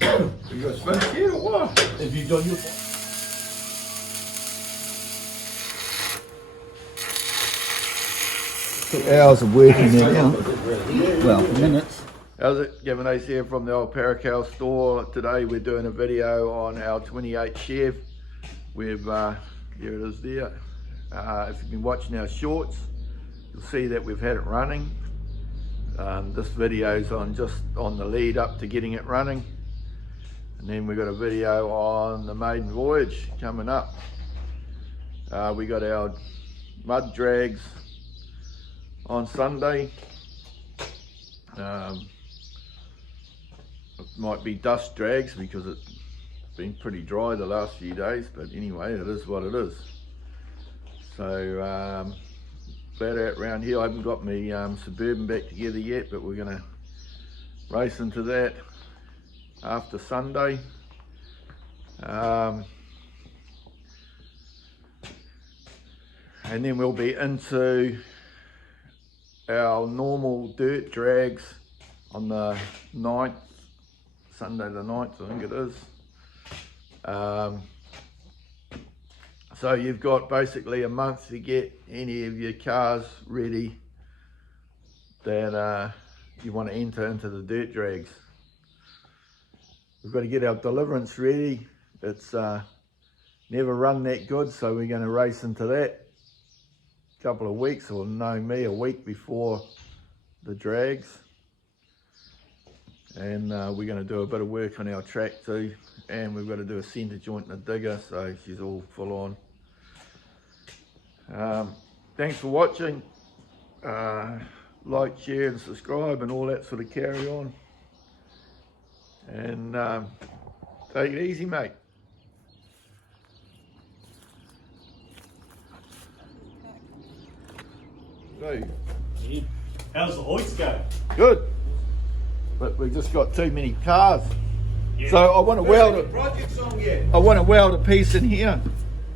You got spin here or what? Have you done your... 2 hours of working there now. Well, minutes. How's it? Gavin Ace here from the old Parakao store. Today we're doing a video on our 28 Chev. We've, here it is there. If you've been watching our shorts, you'll see that we've had it running. This video's on just on the lead up to getting it running. And then we've got a video on the maiden voyage coming up. We got our mud drags on Sunday. It might be dust drags because it's been pretty dry the last few days, but anyway, it is what it is. So flat out around here, I haven't got my Suburban back together yet, but we're going to race into that after Sunday. And then we'll be into our normal dirt drags on the 9th, Sunday the 9th, I think it is. So you've got basically a month to get any of your cars ready that you want to enter into the dirt drags. We've got to get our deliverance ready. It's never run that good, so we're going to race into that a couple of weeks, or no me, a week before the drags. And we're going to do a bit of work on our track too, and we've got to do a centre joint and a digger, so she's all full on. Thanks for watching. Like, share and subscribe and all that sort of carry on. And take it easy, mate. Hey. Yeah. How's the hoist go? Good. But we've just got too many cars. Yeah. So I want to weld it. Projects on yet? I want to weld a piece in here,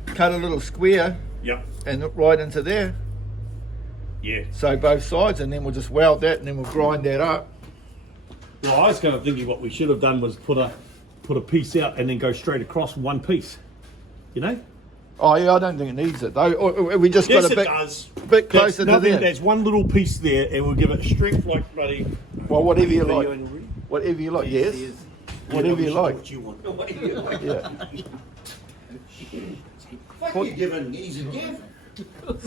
cut a little square, Yep. and right into there. Yeah. So both sides, and then we'll just weld that, and then we'll grind that up. Well, I was kind of thinking what we should have done was put a piece out and then go straight across one piece. You know? Oh yeah, I don't think it needs it though. Or we just Yes, got a it does. bit closer to nothing, there. There's one little piece there, and we'll give it strength like bloody. Well, whatever you Video like. in your room. Whatever you like. Yes. Whatever you like. What you want. Yeah. Fuck you giving easy give.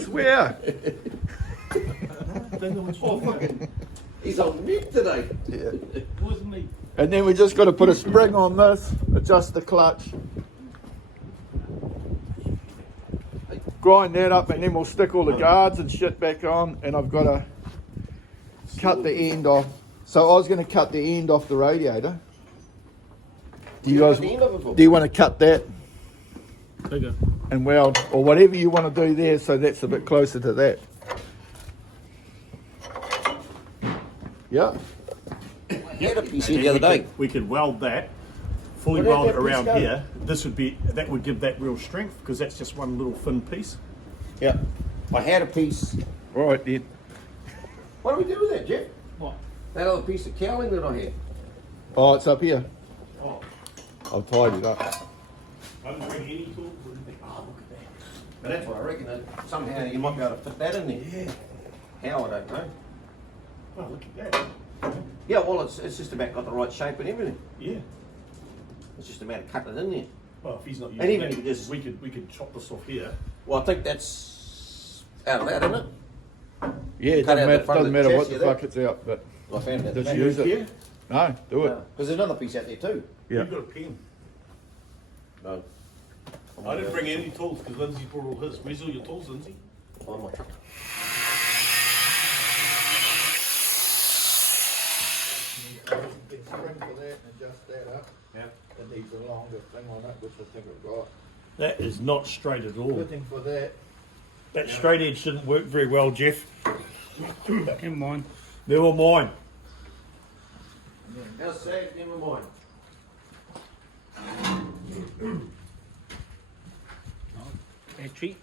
Swear. Oh fucking, he's on meat today. Yeah. Wasn't me. And then we just got to put a spring on this, adjust the clutch, grind that up, and then we'll stick all the guards and shit back on. And I've got to cut the end off. So I was going to cut the end off the radiator. Do you guys? Do you want to cut that Okay. and weld, or whatever you want to do there, so that's a bit closer to that? Yeah. I had a piece here the other day. We could weld that, fully Where did weld it that piece around go? here. That would give that real strength because that's just one little thin piece. Yeah. I had a piece. All right then. What do we do with that, Jeff? What? That other piece of cowling that I had. Oh, it's up here. Oh, I'll tidy it up. I didn't bring any tools or anything. Oh, look at that. But that's what I reckon. That somehow you might be able to fit that in there. Yeah. How, I don't know. Oh, look at that. Yeah, well, it's just about got the right shape and everything. Yeah. It's just a matter of cutting it in there. Well, if he's not using And even that, if it is- we could chop this off here. Well, I think that's out of that, isn't it? Yeah, it Cut out the doesn't front of matter the what chassis the there. fuck it's out, but I found that. just back. use it. Here? No, do it. Because there's another piece out there too. Yeah. You've got a pen. No. I didn't bring any tools because Lindsay brought all his. Where's all your tools, Lindsay? On my truck. Spring for that and adjust that up. Yeah. It needs a longer thing on it, which I think I've got. That is not straight at all. Looking for that. That straight edge didn't work very well, Jeff. Never mind. Never mind. How's safe? Never mind. Battery.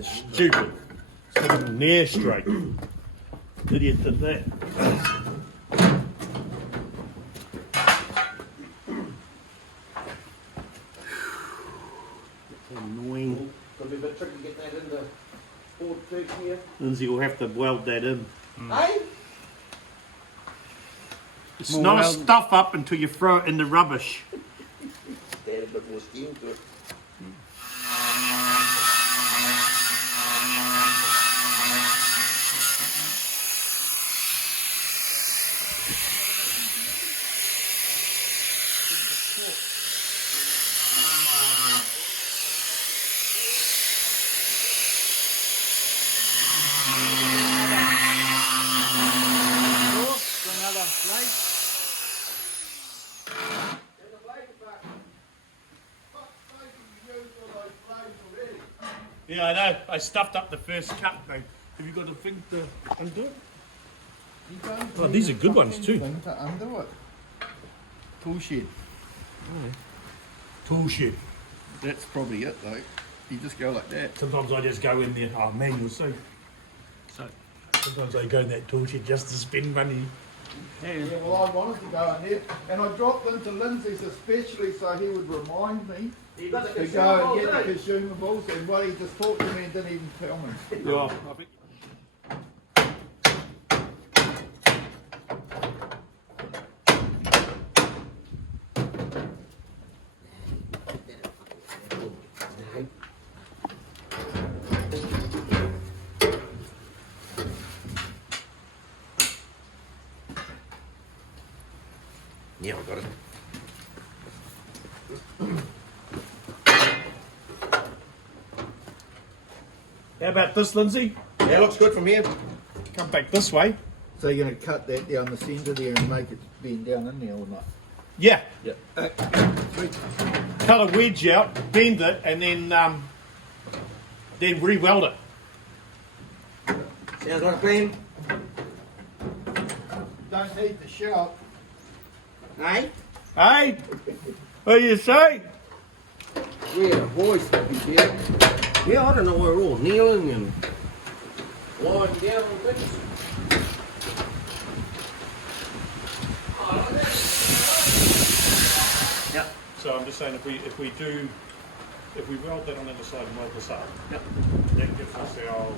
It's stupid. It's not even near straight. Idiot did that. Annoying. It'll be a bit tricky getting that in the Ford Truck here. Lindsay will have to weld that in. Hey? It's not a stuff up until you throw it in the rubbish. Add a bit more steam to it. Another light. Yeah, I know. I stuffed up the first cut, mate. Have you got a thing to undo it? Oh, these are good ones too. Thing to undo it. Tool shed. Tool shed. That's probably it though. You just go like that. Sometimes I just go in there. Oh, manual see. So sometimes I go in that tool shed just to spend money. Yeah, well, I wanted to go in there, and I dropped into Lindsay's especially so he would remind me You got to go and get the consumables, and what he just talked to me and didn't even tell me. Yeah, I think. Yeah, I got it. How about this, Lindsay? Yeah, looks good from here. Come back this way. So you're going to cut that down the centre there and make it bend down in there or not? Yeah. Yeah. Cut a wedge out, bend it, and then re-weld it. Sounds like a plan. Don't need to shout. Hey? Hey, what do you say? Yeah, voice to be here. Yeah, I don't know, we're all kneeling and lying down on things. Yeah. So I'm just saying, if we weld that on the other side and weld this up, Yep. that gives us our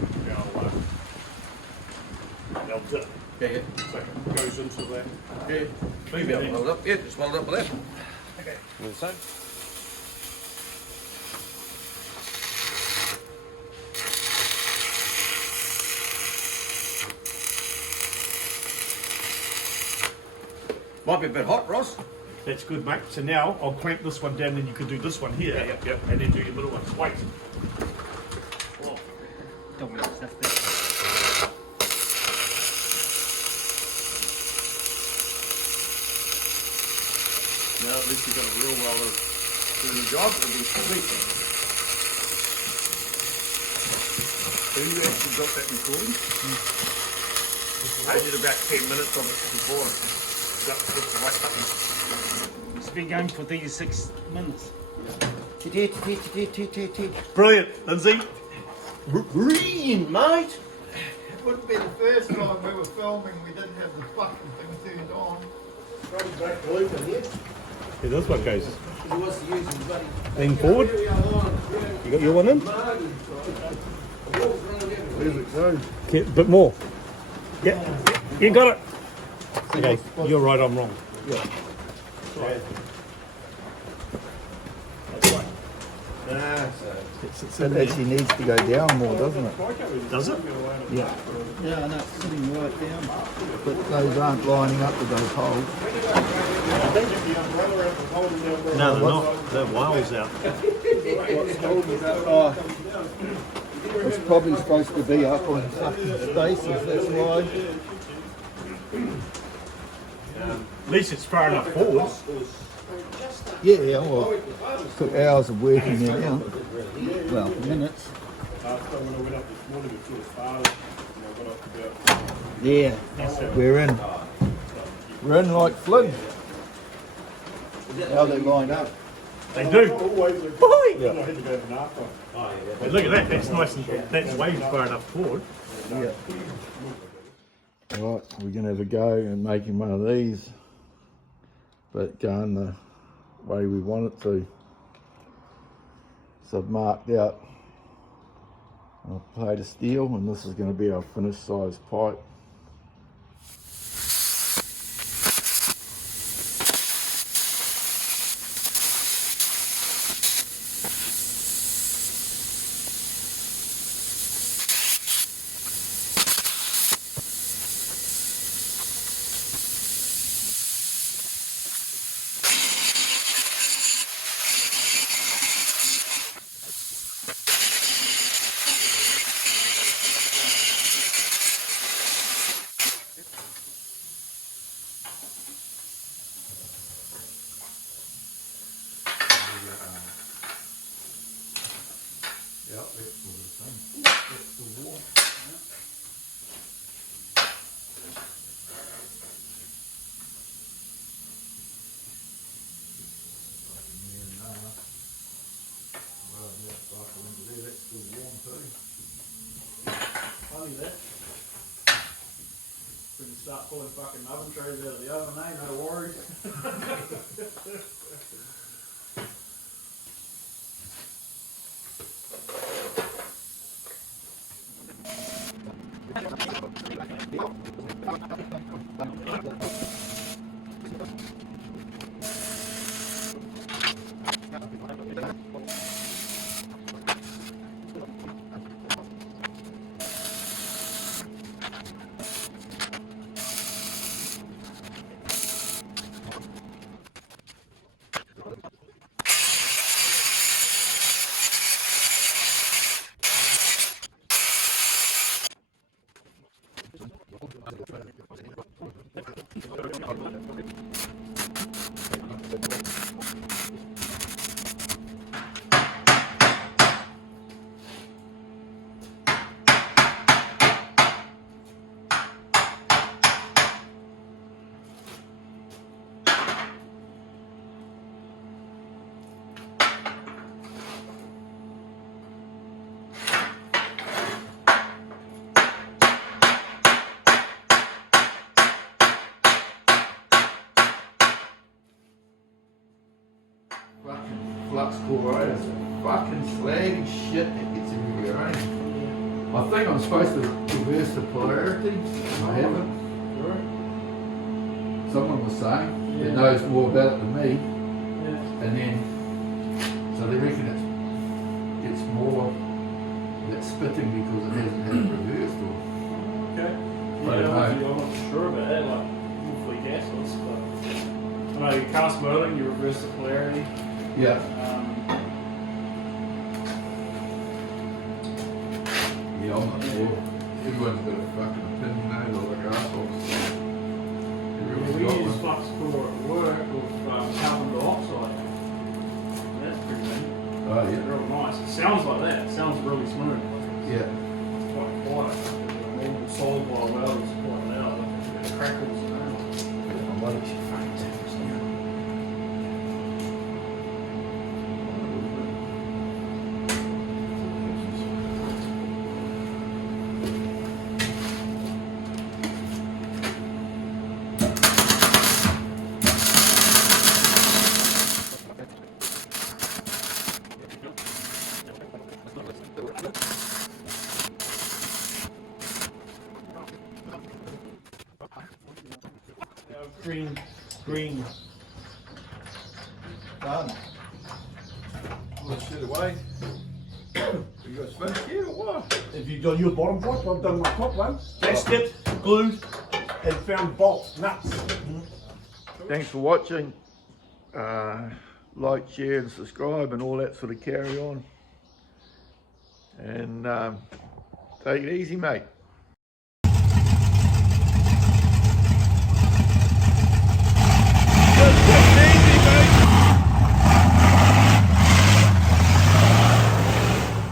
zip. Yeah, So it goes into that. yeah. Maybe I'll weld up. Yeah, just weld up with that. Okay. You the same? Might be a bit hot, Ross. That's good, mate. So now I'll clamp this one down, and you can do this one here. Yep. And then do your little ones. Wait. Oh. Don't want to stuff there. Now at least you've got a real welder doing the job. It'll be complete. So you actually got that recording? I did about 10 minutes of it before. Got the right button. It's been going for 36 minutes. Brilliant, Lindsay. Brilliant, mate. It wouldn't be the first time we were filming we didn't have the fucking thing turned on. Yeah, this one goes. He wants to use his bloody. Lean forward. You got your one in? Where's it go? Okay, a bit more. Yeah, you got it. Okay, you're right, I'm wrong. Yeah. It actually needs to go down more, doesn't it? Does it? Yeah. Yeah, and it's sitting right down. But those aren't lining up with those holes. No, they're not. They're wires out. What's holding that? Oh, it's probably supposed to be up on fucking spaces, that's why. At least it's far enough forward. Yeah, well, it took hours of working it out. Well, minutes. Yeah, we're in. We're in like Flynn. How they line up. They do. Always a Boy! I had to go to NAFTA. But look at that, that's nice and that's way far enough forward. Right, we're gonna have a go at making one of these, but going the way we want it to. So I've marked out a plate of steel, and this is going to be our finished size pipe. Yep, that's the thing. That's the wall. That's still warm too. Funny that. We can start pulling fucking oven trays out of the oven, eh? No worries. Fucking flux core, right? It's a fucking slag and shit that gets everywhere, eh? I think I'm supposed to reverse the polarity. I haven't. Someone was saying that knows more about it than me. And then, so they reckon it's more that's spitting because it hasn't had it reversed or. Okay. I don't know. I'm not sure about that, like, awfully gasless, but I know you cast molding, you reverse the polarity. Yeah. Yeah, I'm not sure. Everyone's got a fucking opinion now, they're like assholes. We use flux core at work with carbon dioxide. That's pretty neat. Oh, It's yeah. real nice. It sounds like that. It sounds really smooth. Yeah. It's quite quiet. All the solid by well is quite loud. It crackles and that. Green. Done. Let's shit away. You got spin here or what? Have you done your bottom pipe? I've done my top one. Dashed it, glued, and found bolts, nuts. Thanks for watching. Like, share and subscribe and all that sort of carry on. And take it easy, mate.